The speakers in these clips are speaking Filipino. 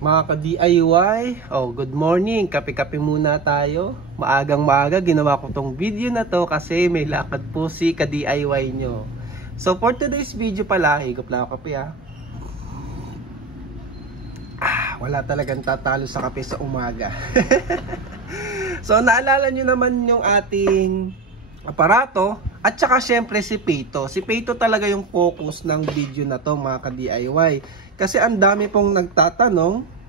Mga ka-DIY, good morning. Kape-kape muna tayo. Maagang maaga, ginawa ko tong video na to kasi may lakad po si ka-DIY nyo. So for today's video pala, higop lang ako kape wala talagang tatalo sa kape sa umaga. So naalala nyo naman yung ating aparato at saka syempre si Peito. Si Peito talaga yung focus ng video na to mga ka-DIY. Kasi ang dami pong nagtatanong.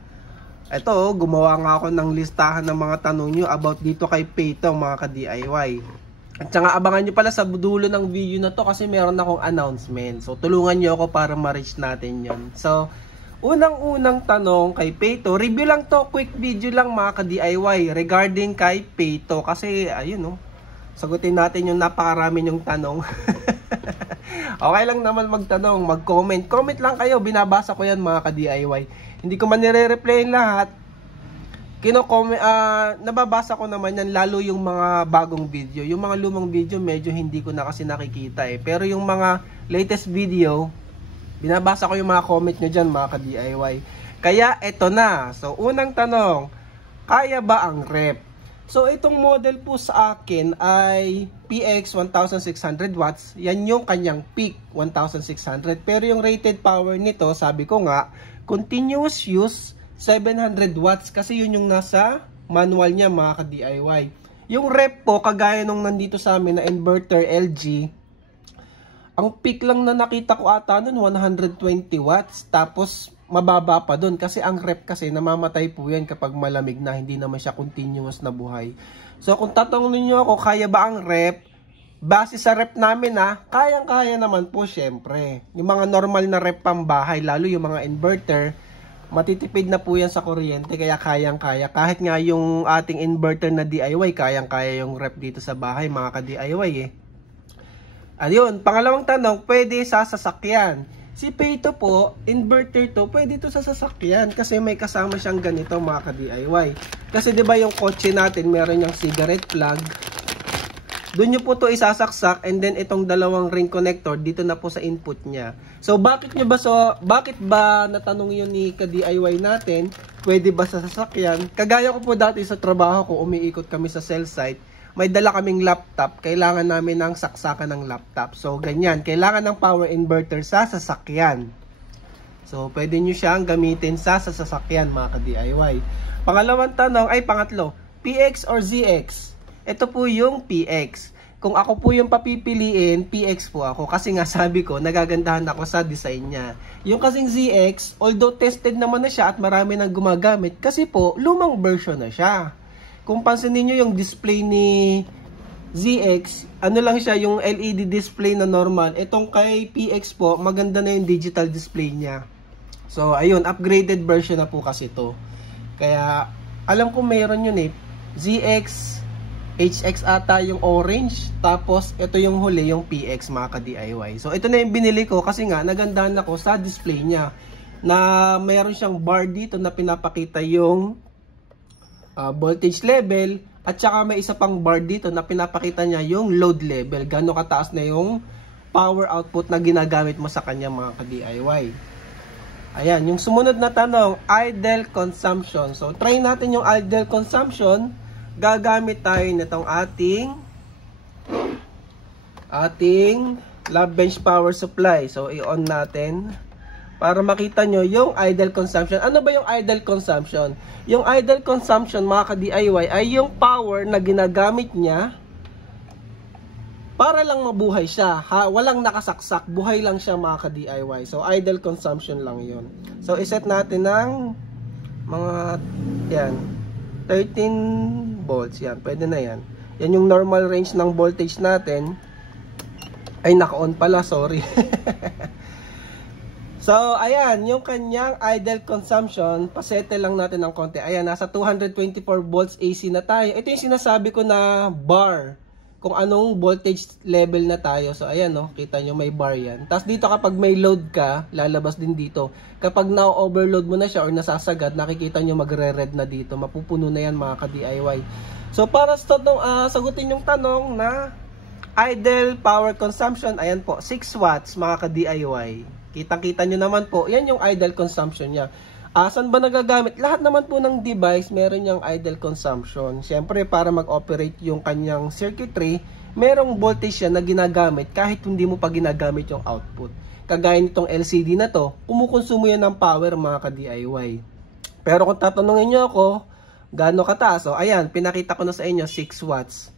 Ito, gumawa nga ako ng listahan ng mga tanong nyo about dito kay Peito mga ka-DIY. At saka abangan nyo pala sa dulo ng video na to kasi meron akong announcement. So tulungan nyo ako para ma-reach natin yon. So unang-unang tanong kay Peito, review lang to, quick video lang mga ka-DIY regarding kay Peito. Kasi ayun sagutin natin yung napakarami yung tanong. Okay lang naman magtanong, mag-comment. Comment lang kayo, binabasa ko yan mga ka-DIY. Hindi ko man nire-replay lahat. Nababasa ko naman yan, lalo yung mga bagong video. Yung mga lumang video, medyo hindi ko na kasi nakikita Pero yung mga latest video, binabasa ko yung mga comment nyo dyan mga ka-DIY. Kaya eto na. So unang tanong, kaya ba ang rep? So itong model po sa akin ay PX 1600 watts. Yan yung kanyang peak 1600. Pero yung rated power nito, sabi ko nga, continuous use 700 watts. Kasi yun yung nasa manual niya mga ka-DIY. Yung rep po, kagaya nung nandito sa amin na inverter LG, ang peak lang na nakita ko ata nun 120 watts. Tapos mababa pa doon kasi ang rep kasi namamatay po yan kapag malamig na, hindi naman siya continuous na buhay. So kung tatanungin niyo ako kaya ba ang rep, base sa rep namin kayang-kaya naman po syempre. Yung mga normal na rep pambahay, lalo yung mga inverter, matitipid na po yan sa kuryente kaya kayang-kaya. Kahit nga yung ating inverter na DIY, kayang-kaya yung rep dito sa bahay mga ka-DIY Ayun, pangalawang tanong, pwede sa sasakyan. Si Peito po, inverter to, pwede to sa sasakyan kasi may kasama siyang ganito mga ka-DIY. Kasi 'di ba yung kotse natin meron yung cigarette plug. Doon niyo po to isasaksak and then itong dalawang ring connector dito na po sa input niya. So bakit ba natanong yun ni ka-DIY natin, pwede ba sa sasakyan? Kagaya ko po dati sa trabaho ko, umiikot kami sa cell site. May dala kaming laptop, kailangan namin ng saksakan ng laptop. So, ganyan. Kailangan ng power inverter sa sasakyan. So, pwede nyo siyang gamitin sa sasakyan, mga ka-DIY. Pangatlo, PX or ZX? Ito po yung PX. Kung ako po yung papipiliin, PX po ako. Kasi nga sabi ko, nagagandahan ako sa design niya. Yung kasing ZX, although tested naman na siya at marami nang gumagamit, kasi po, lumang version na siya. Kung pansinin nyo yung display ni ZX, ano lang siya, yung LED display na normal. Itong kay PX po, maganda na yung digital display niya. So, ayun, upgraded version na po kasi to. Kaya, alam ko mayroon yun ZX, HX ata yung orange. Tapos, ito yung huli, yung PX mga ka-DIY. So, ito na yung binili ko kasi nga, nagandahan ako sa display niya. Na mayroon siyang bar dito na pinapakita yung voltage level at saka may isa pang bar dito na pinapakita niya yung load level, gaano kataas na yung power output na ginagamit mo sa kanya mga ka-DIY. Ayan, yung sumunod na tanong, idle consumption. So try natin yung idle consumption. Gagamit tayo nitong ating lab bench power supply. So i-on natin para makita nyo yung idle consumption. Ano ba yung idle consumption? Yung idle consumption mga ka-DIY ay yung power na ginagamit niya para lang mabuhay siya. Walang nakasaksak, buhay lang siya mga ka-DIY. So idle consumption lang yun. So iset natin ng mga 13 volts. Yan, pwede na yan. Yan yung normal range ng voltage natin. Ay, naka-on pala, sorry. So, ayan, yung kanyang idle consumption, pasete lang natin ng konti. Ayan, nasa 224 volts AC na tayo. Ito yung sinasabi ko na bar. Kung anong voltage level na tayo. So, ayan, kita nyo may bar yan. Tapos dito kapag may load ka, lalabas din dito. Kapag na-overload mo na siya or nasasagad, nakikita nyo magre-red na dito. Mapupuno na yan mga ka-DIY. So, para sagutin yung tanong na idle power consumption, ayan po, 6 watts mga ka-DIY. Kitang-kita nyo naman po, yan yung idle consumption niya. Saan ba nagagamit? Lahat naman po ng device meron yung idle consumption. Siyempre, para mag-operate yung kanyang circuitry, merong voltage yan na ginagamit kahit hindi mo pa ginagamit yung output. Kagaya nitong LCD na to, kumukonsumo yan ng power mga ka-DIY. Pero kung tatanungin nyo ako, gaano kataas? O, ayan, pinakita ko na sa inyo, 6 watts.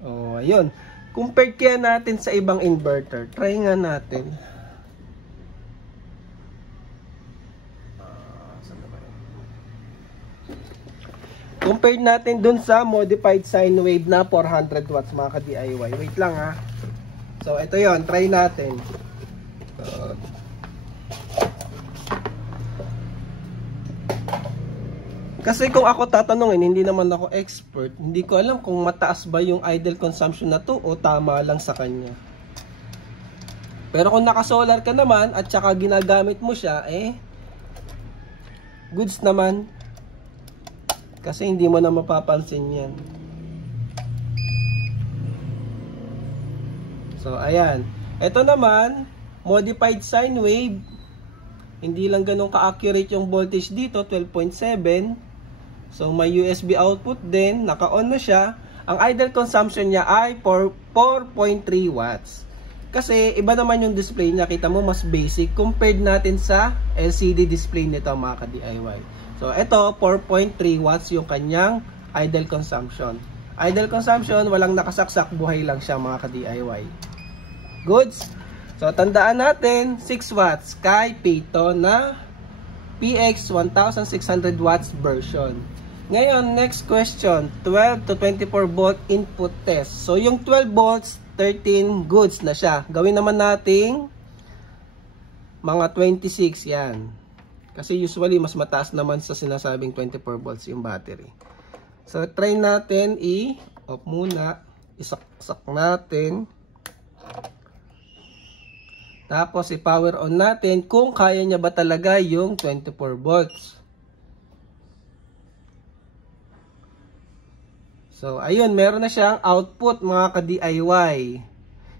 O, ayun. Compared kaya natin sa ibang inverter. Try nga natin. Compared natin dun sa modified sine wave na 400 watts mga ka-DIY. Wait lang ha. So, ito yon, try natin. Kasi kung ako tatanungin, hindi naman ako expert. Hindi ko alam kung mataas ba yung idle consumption na to o tama lang sa kanya. Pero kung naka-solar ka naman at saka ginagamit mo siya, goods naman. Kasi hindi mo na mapapansin yan. So, ayan. Ito naman, modified sine wave. Hindi lang ganun ka-accurate yung voltage dito, 12.7. So, may USB output din. Naka-on na siya. Ang idle consumption niya ay 4.3 watts. Kasi, iba naman yung display niya. Kita mo, mas basic compared natin sa LCD display nito, mga ka-DIY. So, ito, 4.3 watts yung kanyang idle consumption. Idle consumption, walang nakasaksak, buhay lang siya mga ka-DIY. Goods? So, tandaan natin, 6 watts kay Payton na PX 1600 watts version. Ngayon, next question, 12 to 24 volt input test. So, yung 12 volts, 13 goods na siya. Gawin naman nating mga 26, yan. Kasi usually, mas mataas naman sa sinasabing 24 volts yung battery. So, try natin i-off muna. Isak natin. Tapos, i-power on natin kung kaya niya ba talaga yung 24 volts. So, ayun. Meron na siyang output, mga ka-DIY.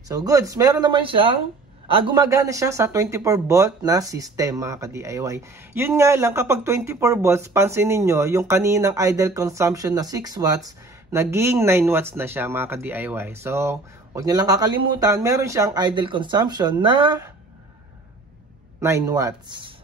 So, goods. Meron naman siyang gumagana siya sa 24 volt na system mga ka-DIY. Yun nga lang, kapag 24 volts, pansinin nyo, yung kaninang idle consumption na 6 watts, naging 9 watts na siya mga ka-DIY. So, huwag nyo lang kakalimutan, meron siyang idle consumption na 9 watts.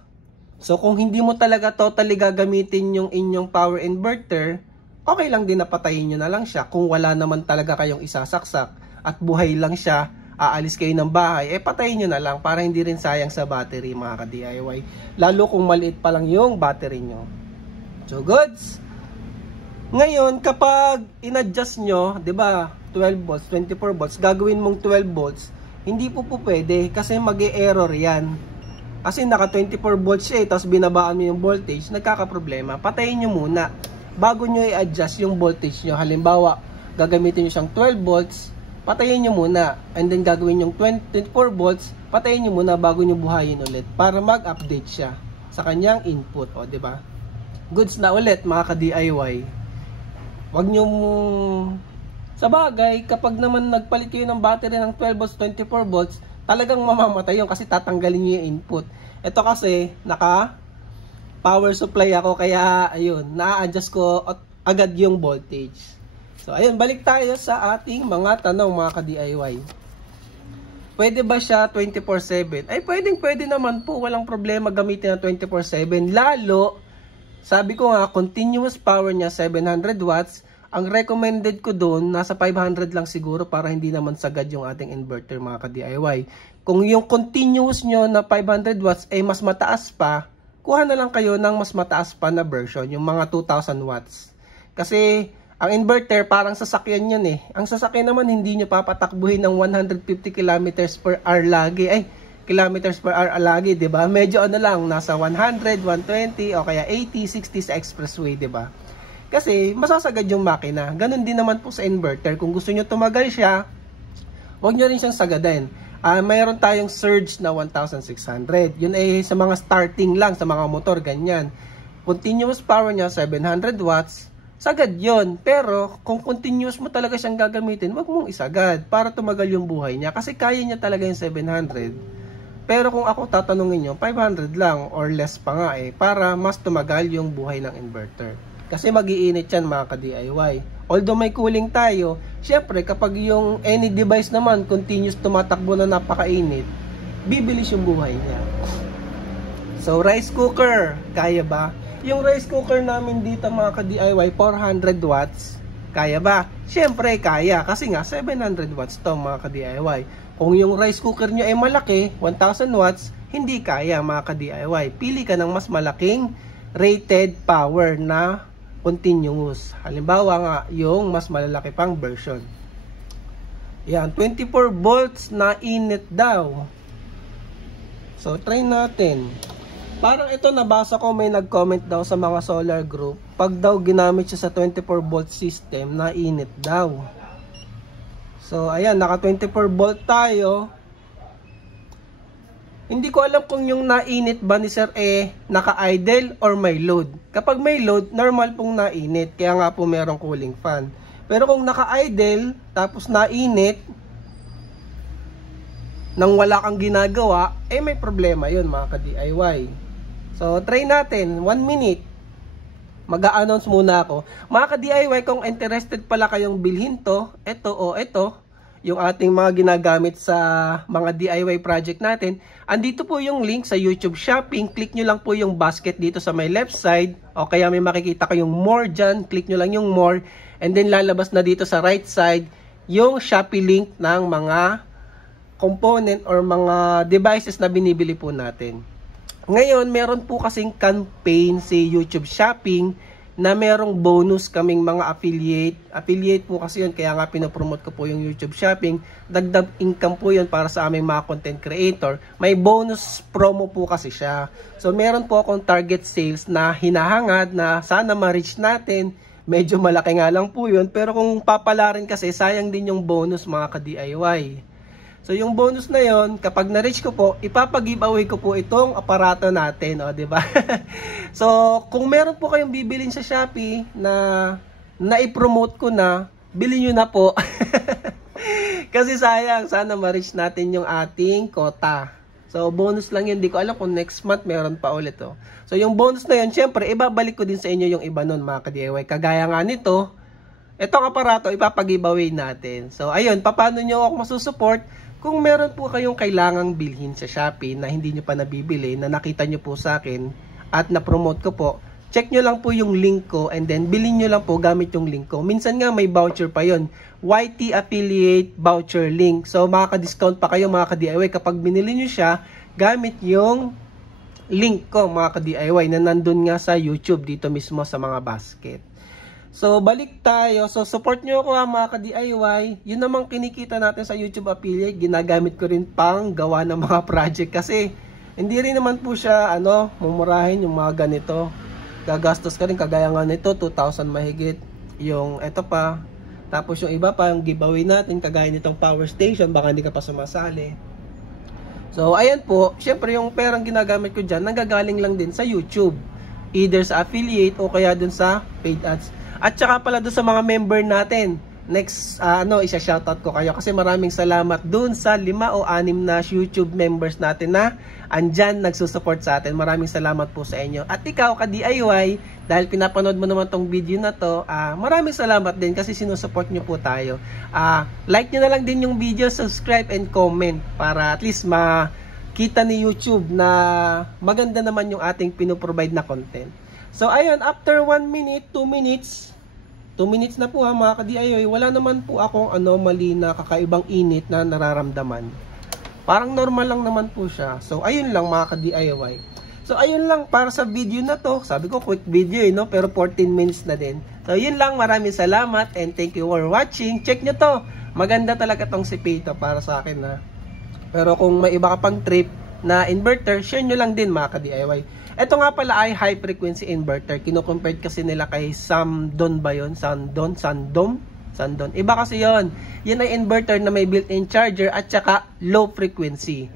So, kung hindi mo talaga totally gagamitin yung inyong power inverter, okay lang din na patayin nyo na lang siya kung wala naman talaga kayong isasaksak at buhay lang siya, aalis kayo ng bahay, patayin nyo na lang para hindi rin sayang sa battery mga ka-DIY. Lalo kung maliit pa lang yung battery nyo. So, goods. Ngayon, kapag in-adjust nyo, 'di ba, 12 volts, 24 volts, gagawin mong 12 volts, hindi po pwede kasi mag-e-error yan. Kasi naka 24 volts siya, tapos binabaan mo yung voltage, nagkakaproblema. Patayin nyo muna bago nyo i-adjust yung voltage nyo. Halimbawa, gagamitin nyo siyang 12 volts, patayin nyo muna, and then gagawin yung 24 volts, patayin nyo muna bago nyo buhayin ulit para mag-update siya sa kanyang input, o diba? Goods na ulit mga ka-DIY. Wag nyo, sa bagay, kapag naman nagpalit kayo ng battery ng 12 volts, 24 volts, talagang mamamatay yun kasi tatanggalin nyo yung input. Ito kasi, naka power supply ako, kaya ayun, na-adjust ko agad yung voltage. So, ayun, balik tayo sa ating mga tanong mga ka-DIY. Pwede ba siya 24/7? Ay, pwede naman po. Walang problema gamitin na 24/7. Lalo, sabi ko nga, continuous power niya 700 watts. Ang recommended ko doon, nasa 500 lang siguro para hindi naman sagad yung ating inverter mga ka-DIY. Kung yung continuous nyo na 500 watts ay mas mataas pa, kuha na lang kayo ng mas mataas pa na version, yung mga 2000 watts. Kasi, ang inverter, parang sasakyan yun eh. Ang sasakyan naman, hindi nyo papatakbuhin ng 150 kilometers per hour lagi. Ay, kilometers per hour lagi, diba? Medyo ano lang, nasa 100, 120, o kaya 80, 60 sa expressway, diba? Kasi, masasagad yung makina. Ganon din naman po sa inverter. Kung gusto nyo tumagal siya, huwag nyo rin siyang sagadin. Mayroon tayong surge na 1,600. Yun ay sa mga starting lang, sa mga motor, ganyan. Continuous power niya, 700 watts. Sagad yon. Pero kung continuous mo talaga siyang gagamitin, wag mong isagad para tumagal yung buhay niya. Kasi kaya niya talaga yung 700. Pero kung ako tatanungin nyo, 500 lang or less pa nga para mas tumagal yung buhay ng inverter. Kasi mag-iinit yan mga ka-DIY. Although may cooling tayo, syempre kapag yung any device naman continuous tumatakbo na napakainit, bibilis yung buhay niya. So rice cooker, kaya ba? Yung rice cooker namin dito mga ka-DIY, 400 watts, kaya ba? Syempre kaya, kasi nga 700 watts to mga ka-DIY. Kung yung rice cooker nyo ay malaki, 1000 watts, hindi kaya mga ka-DIY. Pili ka ng mas malaking rated power na continuous. Halimbawa nga, yung mas malalaki pang version. Yan, 24 volts na init daw. So, try natin. Parang ito nabasa ko, may nag-comment daw sa mga solar group. Pag daw ginamit siya sa 24 volt system, na init daw. So, ayan, naka 24 volt tayo. Hindi ko alam kung yung nainit ba ni Sir naka-idle or may load. Kapag may load, normal pong nainit. Kaya nga po merong cooling fan. Pero kung naka-idle, tapos nainit, nang wala kang ginagawa, may problema yun mga ka-DIY. So, try natin. 1 minute. Mag-a-announce muna ako. Mga ka-DIY, kung interested pala kayong bilhin to, ito, yung ating mga ginagamit sa mga DIY project natin, andito po yung link sa YouTube Shopping. Click nyo lang po yung basket dito sa may left side, o kaya may makikita kayong more dyan, click nyo lang yung more, and then lalabas na dito sa right side yung Shopee link ng mga component or mga devices na binibili po natin. Ngayon, meron po kasing campaign si YouTube Shopping na merong bonus kaming mga affiliate. Affiliate po kasi yun, kaya nga pinopromote ko po yung YouTube Shopping. Dagdag income po yun para sa aming mga content creator. May bonus promo po kasi siya. So meron po akong target sales na hinahangad na sana ma-reach natin. Medyo malaki nga lang po yun, pero kung papalarin kasi, sayang din yung bonus mga ka-DIY. So yung bonus na yon, kapag na-reach ko po, ipapag-giveaway ko po itong aparato natin, di ba? So kung meron po kayong bibilin sa Shopee na na-promote ko na, bilhin niyo na po. Kasi sayang, sana ma-reach natin yung ating quota. So bonus lang yun, di ko alam kung next month meron pa ulit So yung bonus na yun, syempre ibabalik ko din sa inyo yung iba nun mga ka-DIY. Kagaya nga nito, itong aparato ipapag-giveaway natin. So ayun, paano nyo ako masusupport? Kung meron po kayong kailangang bilhin sa Shopee na hindi nyo pa nabibili, na nakita nyo po sa akin at na-promote ko po, check nyo lang po yung link ko and then bilhin nyo lang po gamit yung link ko. Minsan nga may voucher pa yon, YT Affiliate Voucher Link. So makaka-discount pa kayo mga ka-DIY kapag binili nyo siya gamit yung link ko mga ka-DIY na nandun nga sa YouTube dito mismo sa mga basket. So, balik tayo. So, support nyo ako mga ka-DIY. Yun namang kinikita natin sa YouTube affiliate, ginagamit ko rin pang gawa ng mga project. Kasi, hindi rin naman po siya, mumurahin yung mga ganito. Gagastos ka rin, kagaya nga nito, 2,000 mahigit. Yung, eto pa. Tapos yung iba pa, yung giveaway natin, kagaya nitong power station, baka hindi ka pa sumasali. So, ayan po. Syempre, yung perang ginagamit ko dyan, nanggagaling lang din sa YouTube. Either sa affiliate o kaya dun sa paid ads. At saka pala doon sa mga member natin, next, isa-shoutout ko kayo kasi maraming salamat doon sa 5 o 6 na YouTube members natin na andyan nagsusupport sa atin. Maraming salamat po sa inyo. At ikaw ka-DIY, dahil pinapanood mo naman tong video na to, maraming salamat din kasi sinusupport nyo po tayo. Like nyo na lang din yung video, subscribe and comment para at least makita ni YouTube na maganda naman yung ating pinoprovide na content. So ayun, after 1 minute, 2 minutes, 2 minutes na po mga ka-DIY, wala naman po akong anomaly na kakaibang init na nararamdaman. Parang normal lang naman po siya. So ayun lang mga ka-DIY. So ayun lang para sa video na to. Sabi ko quick video pero 14 minutes na din. So yun lang, maraming salamat and thank you for watching. Check nyo to. Maganda talaga tong si Pito para sa akin Pero kung may iba ka pang trip na inverter, share nyo lang din mga ka-DIY. Ito nga pala ay high frequency inverter. Kino-compare kasi nila kay Samdon ba yun? Sandon. Iba kasi yon. Yan ay inverter na may built-in charger at saka low frequency.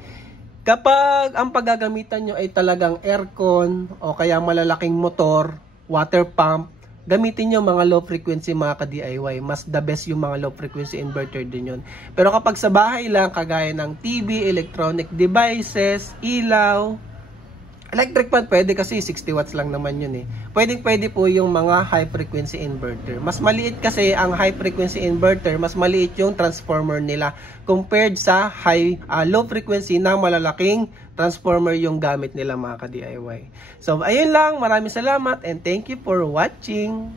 Kapag ang paggagamitan nyo ay talagang aircon o kaya malalaking motor, water pump, gamitin nyo mga low frequency mga ka-DIY. Mas the best yung mga low frequency inverter din yun. Pero kapag sa bahay lang, kagaya ng TV, electronic devices, ilaw, electric fan pwede kasi 60 watts lang naman yun eh. Pwede po yung mga high frequency inverter. Mas maliit kasi ang high frequency inverter, mas maliit yung transformer nila compared sa low frequency na malalaking transformer yung gamit nila mga ka-DIY. So ayun lang, maraming salamat and thank you for watching.